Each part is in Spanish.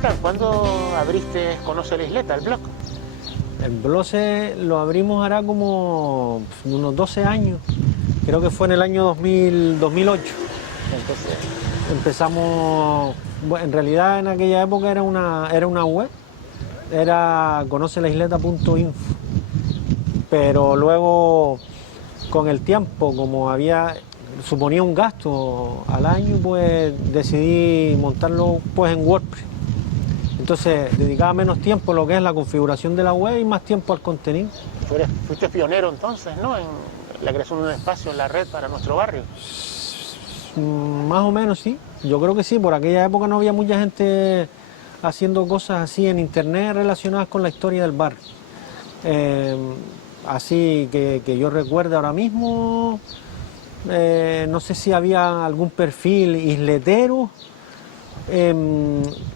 acá, ¿cuándo abriste Conoce la Isleta, el blog? El blog lo abrimos hará como unos 12 años, creo que fue en el año 2008. Entonces, Empezamos, bueno, en realidad en aquella época era una web, era conocelaisleta.info, pero luego con el tiempo, como suponía un gasto al año, pues decidí montarlo pues en WordPress. Entonces dedicaba menos tiempo a lo que es la configuración de la web y más tiempo al contenido. fuiste pionero entonces, ¿no? En la creación de un espacio en la red para nuestro barrio. Más o menos sí, yo creo que sí, por aquella época no había mucha gente haciendo cosas así en internet relacionadas con la historia del barrio. Así que yo recuerdo ahora mismo, no sé si había algún perfil isletero,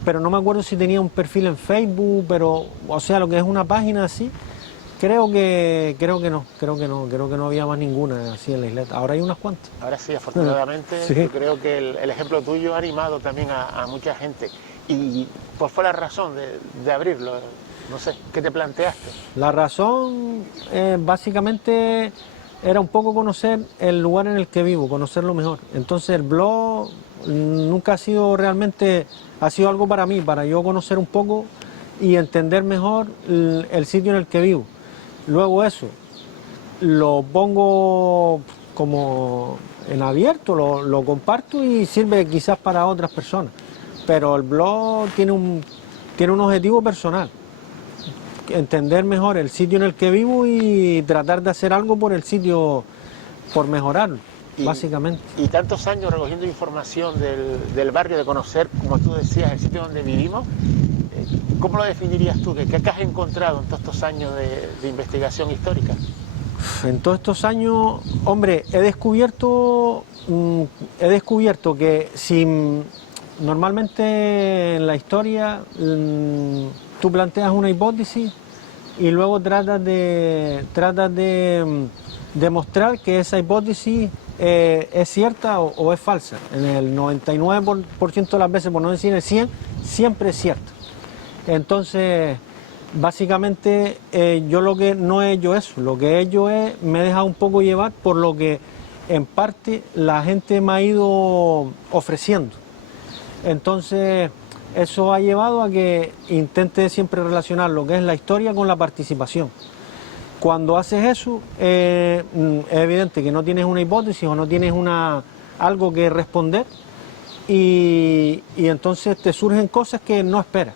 pero no me acuerdo si tenía un perfil en Facebook, pero, o sea, lo que es una página así, creo que no había más ninguna así en la isleta. Ahora hay unas cuantas. Ahora sí, afortunadamente, Sí. yo creo que el ejemplo tuyo ha animado también a mucha gente. ¿Y cuál fue la razón de abrirlo? No sé, ¿qué te planteaste? La razón básicamente era un poco conocer el lugar en el que vivo, conocerlo mejor. Entonces el blog nunca ha sido realmente, ha sido algo para mí, para yo conocer un poco y entender mejor el sitio en el que vivo. Luego eso, lo pongo como en abierto, lo comparto y sirve quizás para otras personas. Pero el blog tiene un objetivo personal. Entender mejor el sitio en el que vivo y tratar de hacer algo por el sitio, por mejorarlo, básicamente. Y tantos años recogiendo información del barrio, de conocer, como tú decías, el sitio donde vivimos, ¿cómo lo definirías tú? ¿Qué has encontrado en todos estos años de investigación histórica? En todos estos años, hombre, he descubierto que si normalmente en la historia tú planteas una hipótesis y luego tratas de demostrar que esa hipótesis es cierta o es falsa. En el 99% de las veces, por no decir el 100%, siempre es cierto. Entonces, básicamente yo lo que no he hecho eso, lo que he hecho es, me he dejado un poco llevar por lo que en parte la gente me ha ido ofreciendo. Entonces, eso ha llevado a que intente siempre relacionar lo que es la historia con la participación. Cuando haces eso, es evidente que no tienes una hipótesis o no tienes algo que responder y entonces te surgen cosas que no esperas.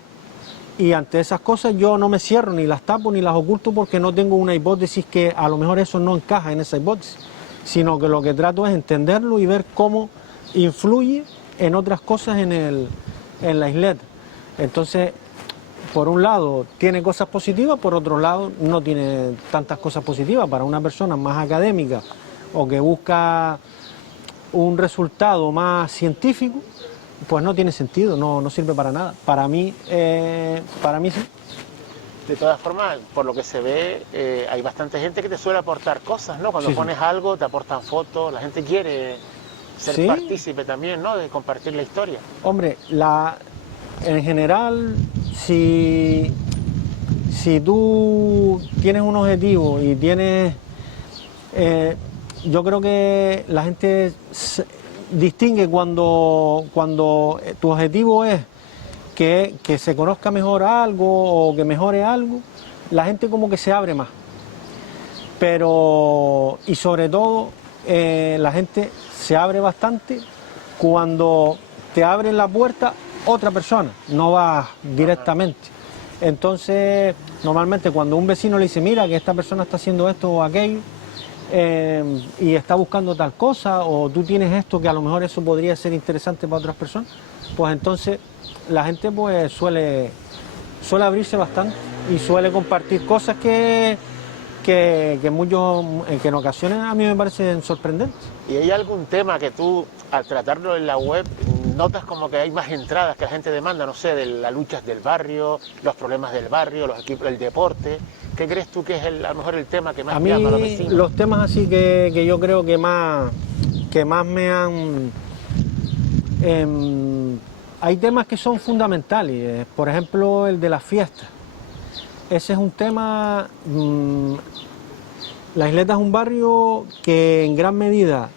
Y ante esas cosas yo no me cierro, ni las tapo, ni las oculto porque no tengo una hipótesis que a lo mejor eso no encaja en esa hipótesis, sino que lo que trato es entenderlo y ver cómo influye en otras cosas en la isleta. Entonces, por un lado tiene cosas positivas, por otro lado no tiene tantas cosas positivas. Para una persona más académica o que busca un resultado más científico, pues no tiene sentido, no sirve para nada. Para mí sí. De todas formas, por lo que se ve, hay bastante gente que te suele aportar cosas, ¿no? Cuando Sí. pones algo, te aportan fotos, la gente quiere ser Sí. partícipe también, ¿no? De compartir la historia. Hombre, en general, si tú tienes un objetivo y tienes... yo creo que la gente distingue cuando tu objetivo es que se conozca mejor algo o que mejore algo, la gente como que se abre más. Pero, y sobre todo, la gente se abre bastante cuando te abren la puerta otra persona, no vas directamente. Entonces, normalmente cuando un vecino le dice, mira que esta persona está haciendo esto o aquello, y está buscando tal cosa, o tú tienes esto que a lo mejor eso podría ser interesante para otras personas, pues entonces la gente pues suele abrirse bastante y suele compartir cosas que en ocasiones a mí me parecen sorprendentes. ¿Y hay algún tema que tú, al tratarlo en la web, notas como que hay más entradas que la gente demanda? No sé, de las luchas del barrio, los problemas del barrio, los equipos, el deporte. ¿Qué crees tú que es a lo mejor el tema que más A mí llama a los vecinos? los temas así que yo creo que más me han hay temas que son fundamentales, por ejemplo el de las fiestas. Ese es un tema, La Isleta es un barrio que en gran medida,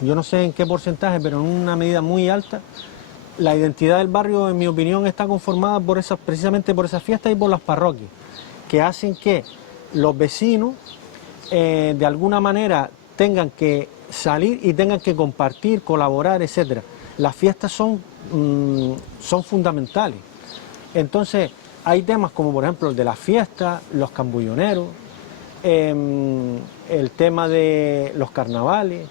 yo no sé en qué porcentaje, pero en una medida muy alta, la identidad del barrio, en mi opinión, está conformada por precisamente por esas fiestas y por las parroquias, que hacen que los vecinos de alguna manera tengan que salir y tengan que compartir, colaborar, etcétera. Las fiestas son fundamentales. Entonces, hay temas como por ejemplo el de las fiestas, los cambulloneros, el tema de los carnavales.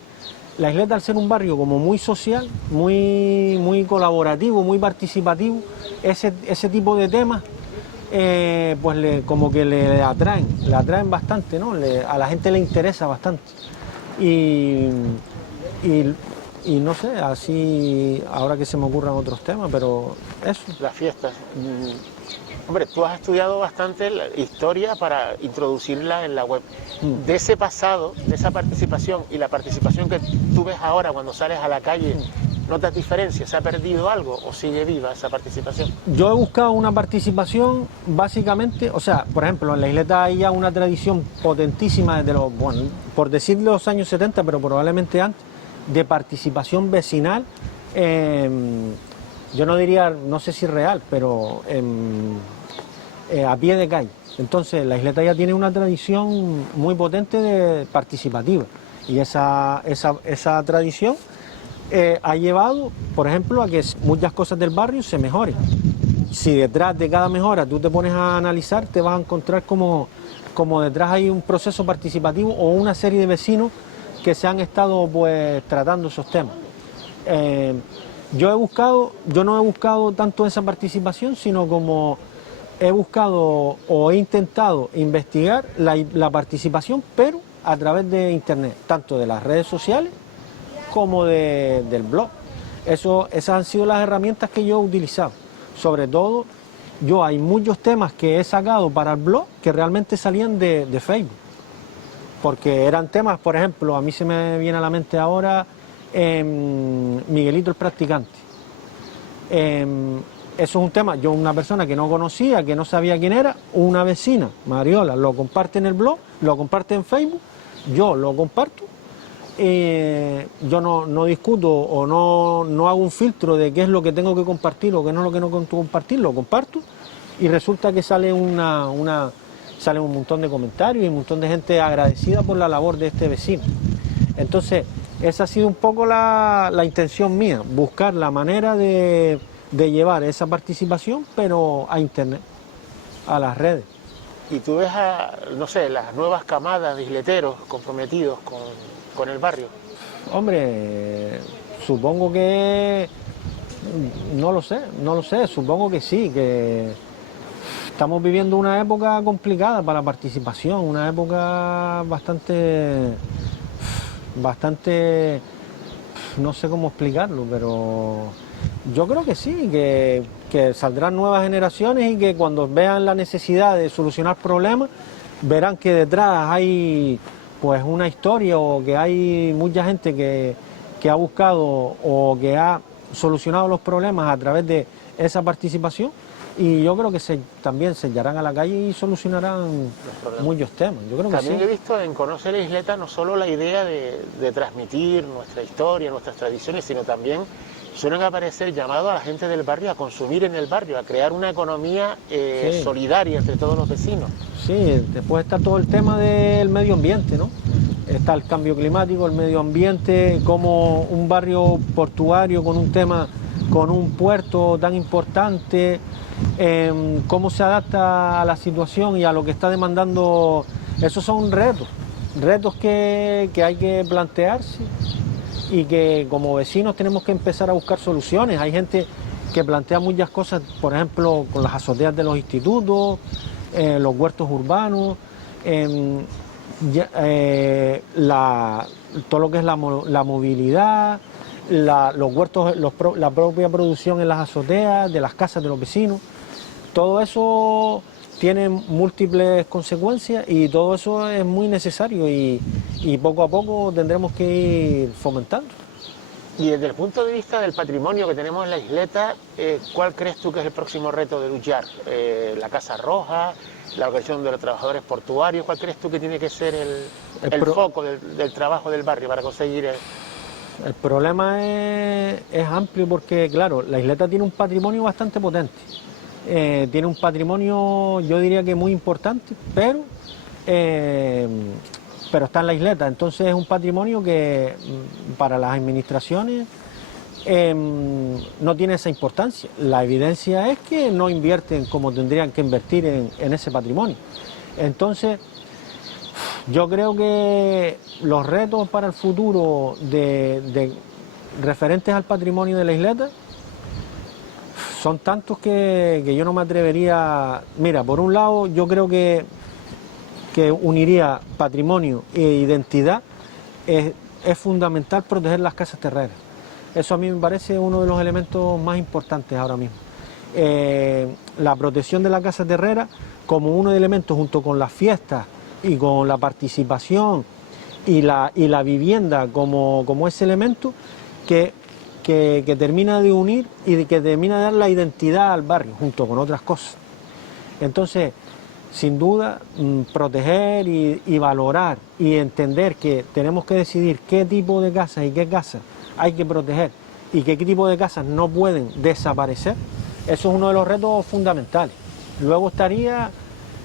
La Isleta, al ser un barrio como muy social, muy colaborativo, muy participativo, ese tipo de temas pues como que le atraen bastante, ¿no? A la gente le interesa bastante. Y no sé, así, ahora que se me ocurran otros temas, pero eso. Las fiestas. Hombre, tú has estudiado bastante la historia para introducirla en la web. De ese pasado, de esa participación y la participación que tú ves ahora cuando sales a la calle, ¿notas diferencias? ¿Se ha perdido algo o sigue viva esa participación? Yo he buscado una participación básicamente, o sea, por ejemplo, en la Isleta hay ya una tradición potentísima desde los, bueno, por decir los años 70, pero probablemente antes, de participación vecinal, yo no diría, no sé si real, pero a pie de calle. Entonces la Isleta ya tiene una tradición muy potente de participativa y esa tradición ha llevado, por ejemplo, a que muchas cosas del barrio se mejoren. Si detrás de cada mejora tú te pones a analizar, te vas a encontrar como detrás hay un proceso participativo o una serie de vecinos que se han estado pues tratando esos temas. Yo no he buscado tanto esa participación, sino como he buscado o he intentado investigar la participación, pero a través de internet, tanto de las redes sociales como del blog. Esas han sido las herramientas que yo he utilizado. Sobre todo, hay muchos temas que he sacado para el blog que realmente salían de Facebook. Porque eran temas, por ejemplo, a mí se me viene a la mente ahora Miguelito el practicante. Eso es un tema, yo una persona que no conocía, que no sabía quién era, una vecina, Mariola, lo comparte en el blog, lo comparte en Facebook, yo lo comparto, yo no discuto o no hago un filtro de qué es lo que tengo que compartir o qué no es lo que no tengo que compartir, lo comparto y resulta que sale salen un montón de comentarios y un montón de gente agradecida por la labor de este vecino. Entonces, esa ha sido un poco la intención mía, buscar la manera de llevar esa participación, pero a internet, a las redes. Y tú ves no sé, las nuevas camadas de isleteros comprometidos con el barrio. Hombre, supongo que, no lo sé, supongo que sí, que estamos viviendo una época complicada para la participación, una época bastante, no sé cómo explicarlo, pero yo creo que sí, que saldrán nuevas generaciones y que cuando vean la necesidad de solucionar problemas, verán que detrás hay pues una historia o que hay mucha gente que ha buscado o que ha solucionado los problemas a través de esa participación. Y yo creo que también se hallarán a la calle y solucionarán muchos temas. Yo creo que también sí. he visto en Conoce la Isleta no solo la idea de transmitir nuestra historia, nuestras tradiciones, sino también suelen aparecer llamados a la gente del barrio a consumir en el barrio, a crear una economía Sí. solidaria entre todos los vecinos. Sí, después está todo el tema del medio ambiente, ¿no? Está el cambio climático, el medio ambiente, como un barrio portuario con un puerto tan importante, cómo se adapta a la situación y a lo que está demandando. Esos son retos que hay que plantearse y que como vecinos tenemos que empezar a buscar soluciones. Hay gente que plantea muchas cosas, por ejemplo, con las azoteas de los institutos, los huertos urbanos, todo lo que es la movilidad, los huertos, la propia producción en las azoteas de las casas de los vecinos. Todo eso tiene múltiples consecuencias y todo eso es muy necesario y poco a poco tendremos que ir fomentando. Y desde el punto de vista del patrimonio que tenemos en la isleta, ¿cuál crees tú que es el próximo reto de luchar? ¿La Casa Roja, la organización de los trabajadores portuarios? ¿Cuál crees tú que tiene que ser el foco del trabajo del barrio para conseguir El problema es amplio porque, claro, la isleta tiene un patrimonio bastante potente. Tiene un patrimonio, yo diría que muy importante, pero está en la isleta. Entonces es un patrimonio que para las administraciones no tiene esa importancia. La evidencia es que no invierten como tendrían que invertir en ese patrimonio. Entonces, yo creo que los retos para el futuro referentes al patrimonio de la isleta son tantos que yo no me atrevería. Mira, por un lado, yo creo que uniría patrimonio e identidad. Es fundamental proteger las casas terreras. Eso a mí me parece uno de los elementos más importantes ahora mismo. La protección de la casa terrera como uno de los elementos, junto con las fiestas y con la participación y la vivienda como ese elemento que termina de unir y que termina de dar la identidad al barrio, junto con otras cosas. Entonces, sin duda, proteger y valorar y entender que tenemos que decidir qué tipo de casas y qué casas hay que proteger y qué tipo de casas no pueden desaparecer, eso es uno de los retos fundamentales. Luego estaría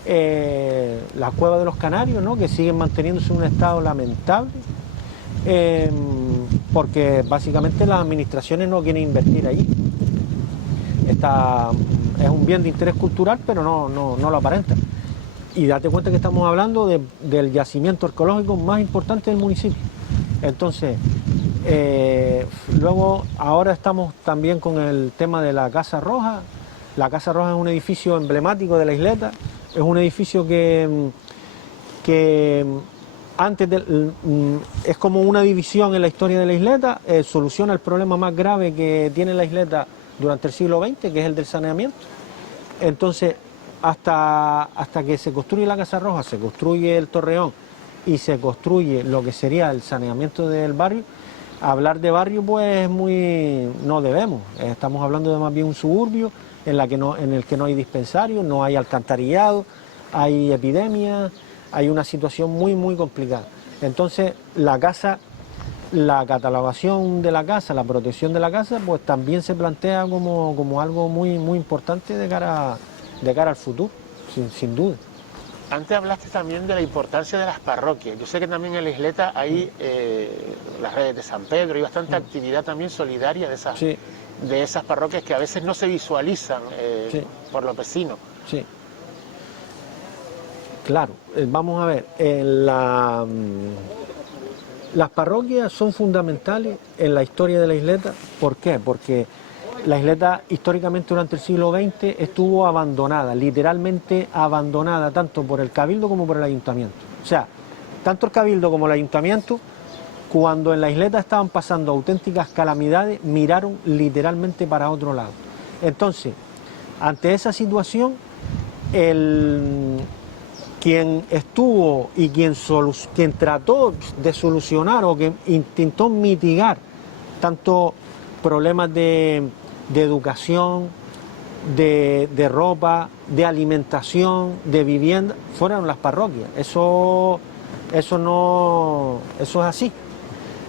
la Cueva de los Canarios, ¿no?, que siguen manteniéndose en un estado lamentable, porque básicamente las administraciones no quieren invertir allí. Es un bien de interés cultural, pero no lo aparenta. Y date cuenta que estamos hablando del yacimiento arqueológico más importante del municipio. Entonces, luego ahora estamos también con el tema de la Casa Roja. La Casa Roja es un edificio emblemático de la isleta, es un edificio que antes es como una división en la historia de la isleta, soluciona el problema más grave que tiene la isleta durante el siglo XX, que es el del saneamiento. Entonces, hasta que se construye la Casa Roja, se construye el Torreón y se construye lo que sería el saneamiento del barrio, hablar de barrio pues no debemos. Estamos hablando de más bien un suburbio en el que no hay dispensarios, no hay alcantarillado, hay epidemias, hay una situación muy complicada. Entonces la catalogación de la casa, la protección de la casa, pues también se plantea como algo muy importante de cara al futuro, sin duda. Antes hablaste también de la importancia de las parroquias. Yo sé que también en la isleta hay las redes de San Pedro y bastante actividad también solidaria de esas parroquias que a veces no se visualizan por los vecinos. Sí. Claro, vamos a ver, las parroquias son fundamentales en la historia de la isleta. ¿Por qué? Porque la isleta históricamente durante el siglo XX estuvo abandonada, literalmente abandonada, tanto por el Cabildo como por el Ayuntamiento. O sea, tanto el Cabildo como el Ayuntamiento, cuando en la isleta estaban pasando auténticas calamidades, miraron literalmente para otro lado. Entonces, ante esa situación, quien estuvo y quien trató de solucionar o que intentó mitigar tanto problemas de educación, de ropa, de alimentación, de vivienda, fueron las parroquias. Eso es así.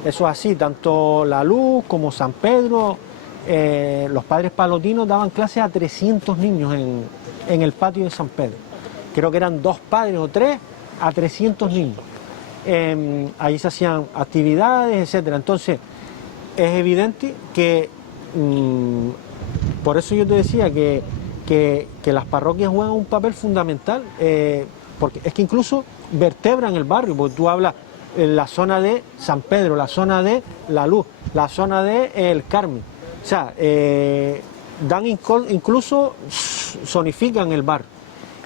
Eso es así, tanto La Luz como San Pedro, los padres palotinos daban clases a 300 niños en el patio de San Pedro. Creo que eran 2 padres o 3 a 300 niños. Ahí se hacían actividades, etcétera. Entonces, es evidente que, por eso yo te decía que las parroquias juegan un papel fundamental, porque es que incluso vertebran el barrio, porque tú hablas en la zona de San Pedro, la zona de La Luz, la zona de El Carmen. O sea, incluso zonifican el barrio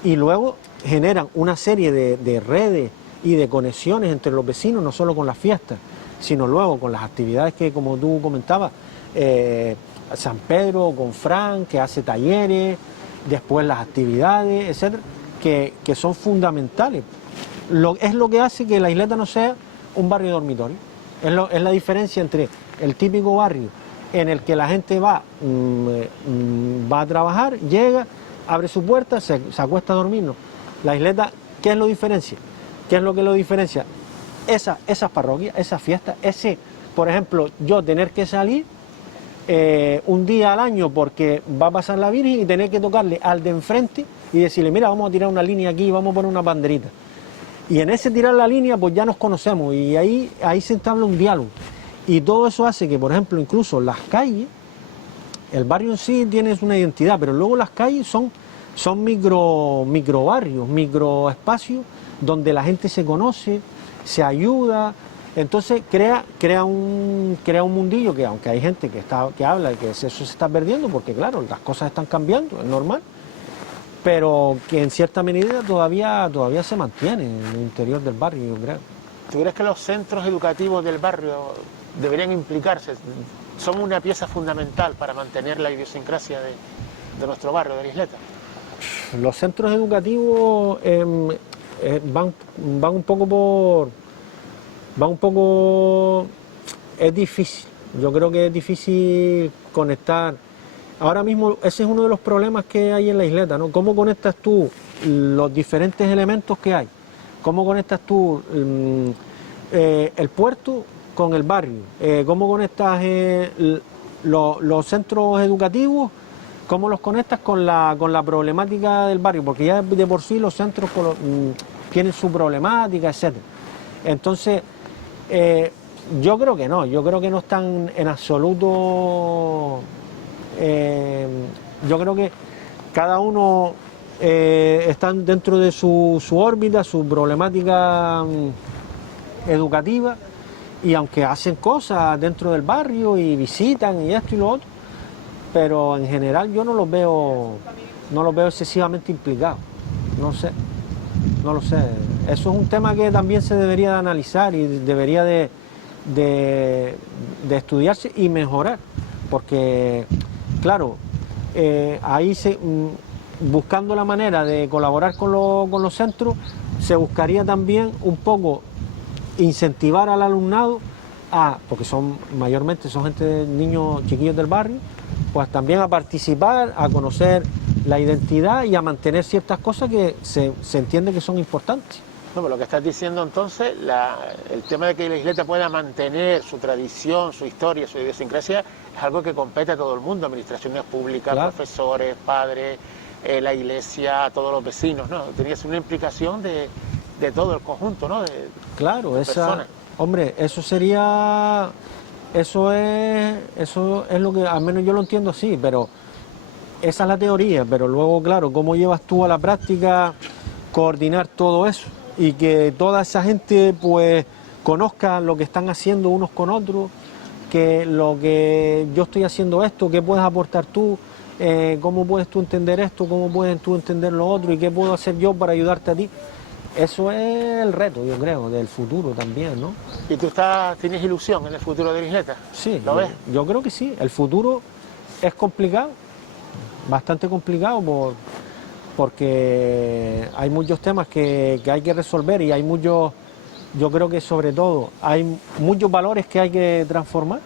y luego generan una serie de redes y de conexiones entre los vecinos, no solo con las fiestas, sino luego con las actividades que, como tú comentabas, San Pedro con Fran, que hace talleres, después las actividades, etcétera, que son fundamentales. Es lo que hace que la isleta no sea un barrio dormitorio. Es la diferencia entre el típico barrio en el que la gente va a trabajar, llega, abre su puerta, se acuesta a dormir. No. La isleta, ¿qué es lo diferencia? ¿Qué es lo que lo diferencia? Esas parroquias, esas fiestas, por ejemplo, yo tener que salir un día al año porque va a pasar la Virgen y tener que tocarle al de enfrente y decirle, mira, vamos a tirar una línea aquí, vamos a poner una banderita. Y en ese tirar la línea, pues ya nos conocemos y ahí se entabla un diálogo. Y todo eso hace que, por ejemplo, incluso las calles, el barrio en sí tiene una identidad, pero luego las calles son micro barrios, micro espacios donde la gente se conoce, se ayuda. Entonces crea un mundillo que, aunque hay gente que habla de que eso se está perdiendo, porque claro, las cosas están cambiando, es normal, pero que en cierta medida todavía se mantiene en el interior del barrio, yo creo. ¿Tú crees que los centros educativos del barrio deberían implicarse? Son una pieza fundamental para mantener la idiosincrasia de nuestro barrio, de la isleta. Los centros educativos van un poco es difícil. Yo creo que es difícil conectar. Ahora mismo ese es uno de los problemas que hay en la isleta, ¿no? ¿Cómo conectas tú los diferentes elementos que hay? ¿Cómo conectas tú el puerto con el barrio? ¿Cómo conectas los centros educativos? ¿Cómo los conectas con la problemática del barrio? Porque ya de por sí los centros tienen su problemática, etc. Entonces, yo creo que no están en absoluto. Yo creo que cada uno está dentro de su órbita, su problemática educativa, y aunque hacen cosas dentro del barrio y visitan y esto y lo otro, pero en general yo no los veo excesivamente implicados. No lo sé. Eso es un tema que también se debería de analizar y debería de estudiarse y mejorar, porque claro, ahí buscando la manera de colaborar con los centros, se buscaría también un poco incentivar al alumnado porque mayormente son niños chiquillos del barrio, pues también a participar, a conocer la identidad y a mantener ciertas cosas que se entiende que son importantes. No, pero lo que estás diciendo entonces, el tema de que la isleta pueda mantener su tradición, su historia, su idiosincrasia, es algo que compete a todo el mundo, administraciones públicas, claro, profesores, padres, la iglesia, todos los vecinos, ¿no? Tenías una implicación de todo el conjunto, ¿no? Claro, hombre, eso es lo que, al menos yo lo entiendo así, pero esa es la teoría, pero luego, claro, ¿cómo llevas tú a la práctica coordinar todo eso? Y que toda esa gente pues conozca lo que están haciendo unos con otros, que lo que yo estoy haciendo esto, qué puedes aportar tú, cómo puedes tú entender esto, cómo puedes tú entender lo otro y qué puedo hacer yo para ayudarte a ti. Eso es el reto, yo creo, del futuro también, ¿no? ¿Y tú tienes ilusión en el futuro de la isleta? Sí, ¿Lo ves? Yo creo que sí. El futuro es complicado, bastante complicado porque hay muchos temas que hay que resolver y hay muchos, yo creo que sobre todo, hay muchos valores que hay que transformar,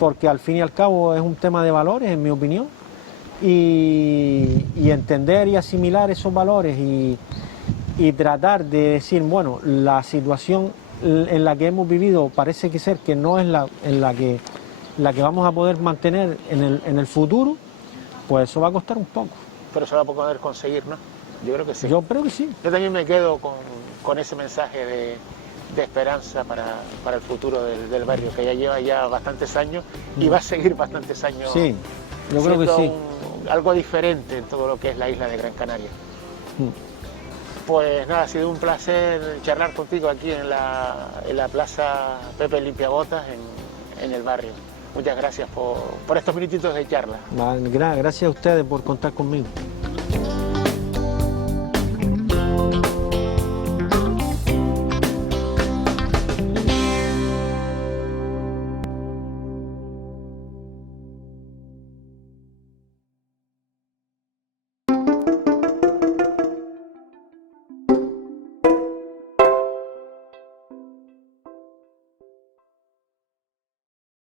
porque al fin y al cabo es un tema de valores, en mi opinión, y entender y asimilar esos valores y tratar de decir, bueno, la situación en la que hemos vivido parece que ser que no es la que vamos a poder mantener en el futuro, pues eso va a costar un poco. Pero se va a poder conseguir, ¿no? Yo creo que sí. Yo creo que sí. Yo también me quedo con ese mensaje de esperanza para el futuro del barrio, que ya lleva ya bastantes años y va a seguir bastantes años. Sí, yo creo que sí. Algo diferente en todo lo que es la isla de Gran Canaria. Pues nada, ha sido un placer charlar contigo aquí en la Plaza Pepe Limpiabotas en el barrio. Muchas gracias por estos minutitos de charla. Gracias a ustedes por contar conmigo.